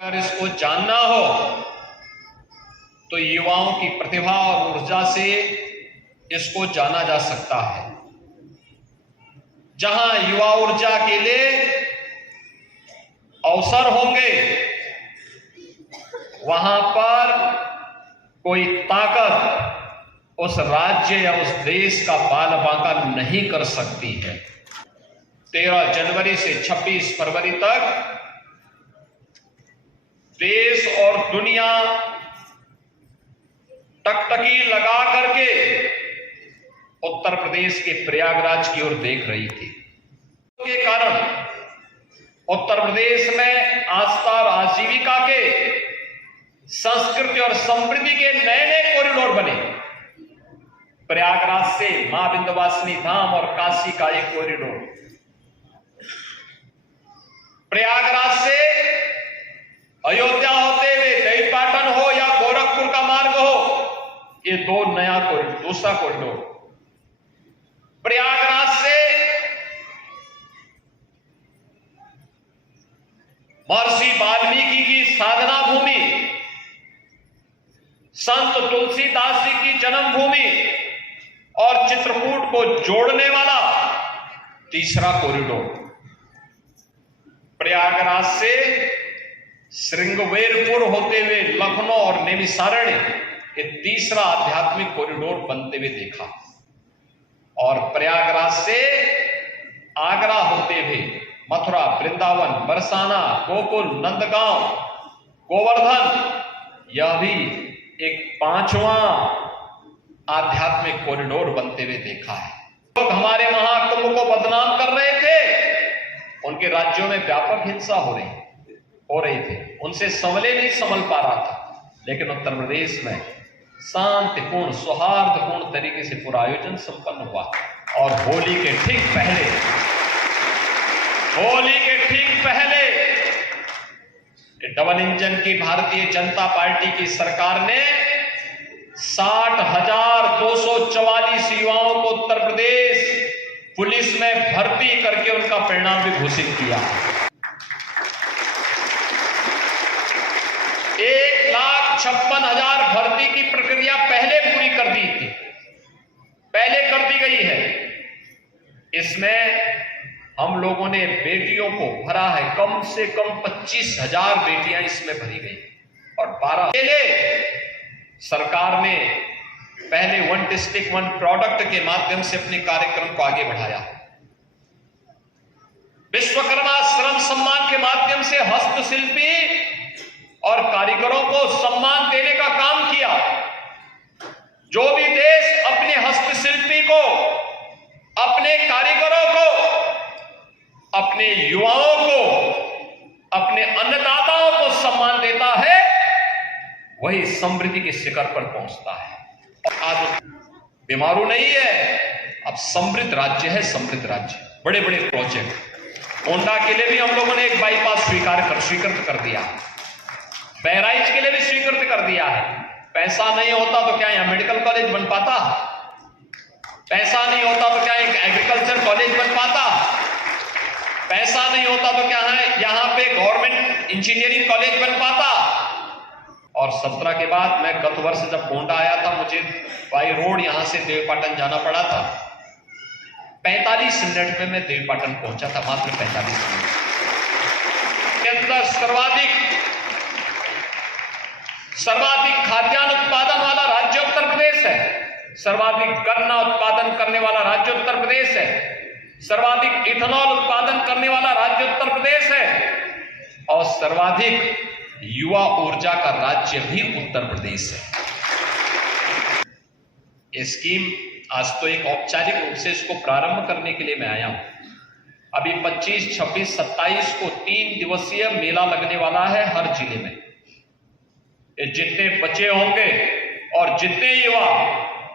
अगर इसको जानना हो तो युवाओं की प्रतिभा और ऊर्जा से इसको जाना जा सकता है। जहां युवा ऊर्जा के लिए अवसर होंगे वहां पर कोई ताकत उस राज्य या उस देश का बाल बांका नहीं कर सकती है। 13 जनवरी से 26 फरवरी तक देश और दुनिया टकटकी लगा करके उत्तर प्रदेश के प्रयागराज की ओर देख रही थी। के कारण उत्तर प्रदेश में आस्था और आजीविका के, संस्कृति और समृद्धि के नए नए कॉरिडोर बने। प्रयागराज से मां विंध्यवासिनी धाम और काशी का एक कॉरिडोर, प्रयागराज से अयोध्या होते हुए देवीपाटन हो या गोरखपुर का मार्ग हो, ये दो नया कॉरिडोर, दूसरा कॉरिडोर। प्रयागराज से महर्षि वाल्मीकि की साधना भूमि, संत तुलसीदास जी की जन्मभूमि और चित्रकूट को जोड़ने वाला तीसरा कॉरिडोर। प्रयागराज से श्रृंगवेरपुर होते हुए लखनऊ और नैमिषारण्य ये तीसरा आध्यात्मिक कॉरिडोर बनते हुए देखा। और प्रयागराज से आगरा होते हुए मथुरा, वृंदावन, बरसाना, गोकुल, नंदगांव, गोवर्धन, यह भी एक पांचवा आध्यात्मिक कॉरिडोर बनते हुए देखा है। लोग हमारे महाकुंभ को बदनाम कर रहे थे, उनके राज्यों में व्यापक हिंसा हो रही थी, उनसे संभले नहीं संभल पा रहा था। लेकिन उत्तर प्रदेश में शांतिपूर्ण, सौहार्दपूर्ण तरीके से पूरा आयोजन संपन्न हुआ। और होली के ठीक पहले डबल इंजन की भारतीय जनता पार्टी की सरकार ने 60,244 युवाओं को उत्तर प्रदेश पुलिस में भर्ती करके उनका परिणाम भी घोषित किया। 1,56,000 भर्ती की प्रक्रिया पहले पूरी कर दी थी, पहले कर दी गई है। इसमें हम लोगों ने बेटियों को भरा है, कम से कम 25,000 बेटियां इसमें भरी गई। और 12 सरकार ने पहले 1 डिस्ट्रिक्ट 1 प्रोडक्ट के माध्यम से अपने कार्यक्रम को आगे बढ़ाया। विश्वकर्मा श्रम सम्मान के माध्यम से हस्तशिल्पी और कारीगरों को सम्मान देने का काम किया। जो भी देश अपने हस्तशिल्पी को, अपने कारीगरों को, अपने युवाओं को, अपने अन्नदाताओं को सम्मान देता है, वही समृद्धि के शिखर पर पहुंचता है। आज बीमारू नहीं है, अब समृद्ध राज्य है, समृद्ध राज्य। बड़े बड़े प्रोजेक्ट, गोंडा के लिए भी हम लोगों ने एक बाईपास स्वीकृत कर दिया, बहराइच के लिए भी स्वीकृत कर दिया है। पैसा नहीं होता तो क्या यहां मेडिकल कॉलेज बन पाता? पैसा नहीं होता तो क्या एक एग्रीकल्चर कॉलेज बन पाता? पैसा नहीं होता तो क्या है यहां पे गवर्नमेंट इंजीनियरिंग कॉलेज बन पाता? और 17 के बाद मैं गत वर्ष जब गोंडा आया था, मुझे बाई रोड यहां से देवीपाटन जाना पड़ा था। 45 मिनट में मैं देवीपाटन पहुंचा था, मात्र 45 मिनट के अंदर। सर्वाधिक खाद्यान्न उत्पादन वाला राज्य उत्तर प्रदेश है, सर्वाधिक गन्ना उत्पादन करने वाला राज्य उत्तर प्रदेश है, सर्वाधिक इथेनॉल उत्पादन करने वाला राज्य उत्तर प्रदेश है, और सर्वाधिक युवा ऊर्जा का राज्य भी उत्तर प्रदेश है। ये स्कीम आज तो एक औपचारिक रूप से इसको प्रारंभ करने के लिए मैं आया हूं। अभी 25, 26, 27 को 3 दिवसीय मेला लगने वाला है हर जिले में। जितने बच्चे होंगे और जितने युवा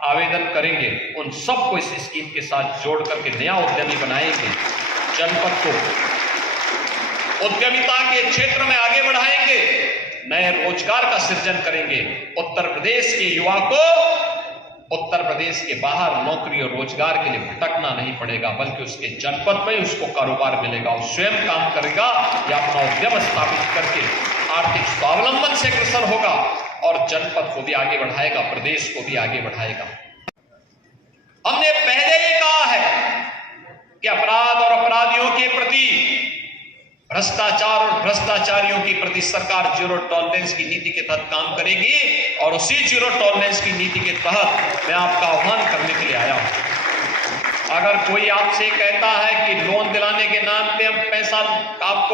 आवेदन करेंगे, उन सबको इस स्कीम के साथ जोड़ करके नया उद्यमी बनाएंगे, जनपद को उद्यमिता के क्षेत्र में आगे बढ़ाएंगे, नए रोजगार का सृजन करेंगे। उत्तर प्रदेश के युवा को उत्तर प्रदेश के बाहर नौकरी और रोजगार के लिए भटकना नहीं पड़ेगा, बल्कि उसके जनपद में उसको कारोबार मिलेगा, वो स्वयं काम करेगा या अपना उद्यम स्थापित करके आर्थिक स्वावलंबन से अग्रसर होगा और जनपद को भी आगे बढ़ाएगा, प्रदेश को भी आगे बढ़ाएगा। हमने पहले ही कहा है कि अपराध और अपराधियों के प्रति, भ्रष्टाचार और भ्रष्टाचारियों के प्रति सरकार जीरो टॉलरेंस की नीति के तहत काम करेगी और उसी जीरो टॉलरेंस की नीति के तहत मैं आपका आह्वान करने के लिए आया हूं। अगर कोई आपसे कहता है कि लोन दिलाने के नाम पे हम पैसा, आप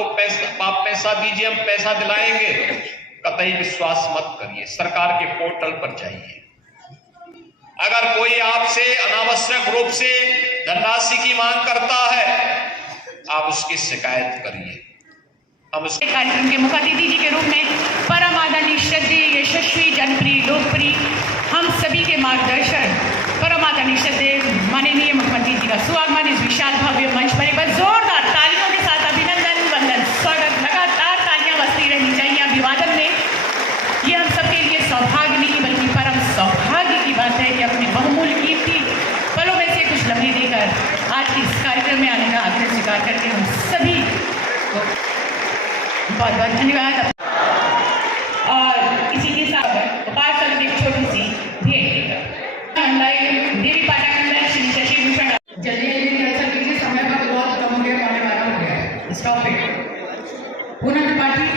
पैसा दीजिए, हम पैसा दिलाएंगे, कतई विश्वास मत करिए। सरकार के पोर्टल पर जाइए। अगर कोई आपसे अनावश्यक रूप से धनराशि की मांग करता है, आप उसकी शिकायत करिए। हम उस कार्यक्रम के मुख्य अतिथि जी के रूप में परम आदरणीय श्रद्धेय यशस्वी जनप्रिय लोकप्रिय हम सभी के मार्गदर्शन परम आदरणीय श्रद्धेय माननीय मुख्यमंत्री जी का स्वागत इस विशाल भव्य मंच पर एक बार जोरदार तालियों के साथ अभिनंदन वंदन स्वागत। लगातार तालियां बजती रहनी चाहिए अभिवादन में। ये हम सबके लिए सौभाग्य नहीं बल्कि परम सौभाग्य की बात है कि अपने बहुमूल्य कीमती पलों में से कुछ लम्हे देकर आज के इस कार्यक्रम में आने का आग्रह स्वीकार करके हम सभी को बहुत बहुत धन्यवाद। और इसी के साथ उपासना में एक छोटी सी भेंट देवी पाटानंदन श्री शशि भूषण जल्दी समय पर बहुत कम हो गया, होने वाला हो गया। Stop it. पूनम त्रिपाठी।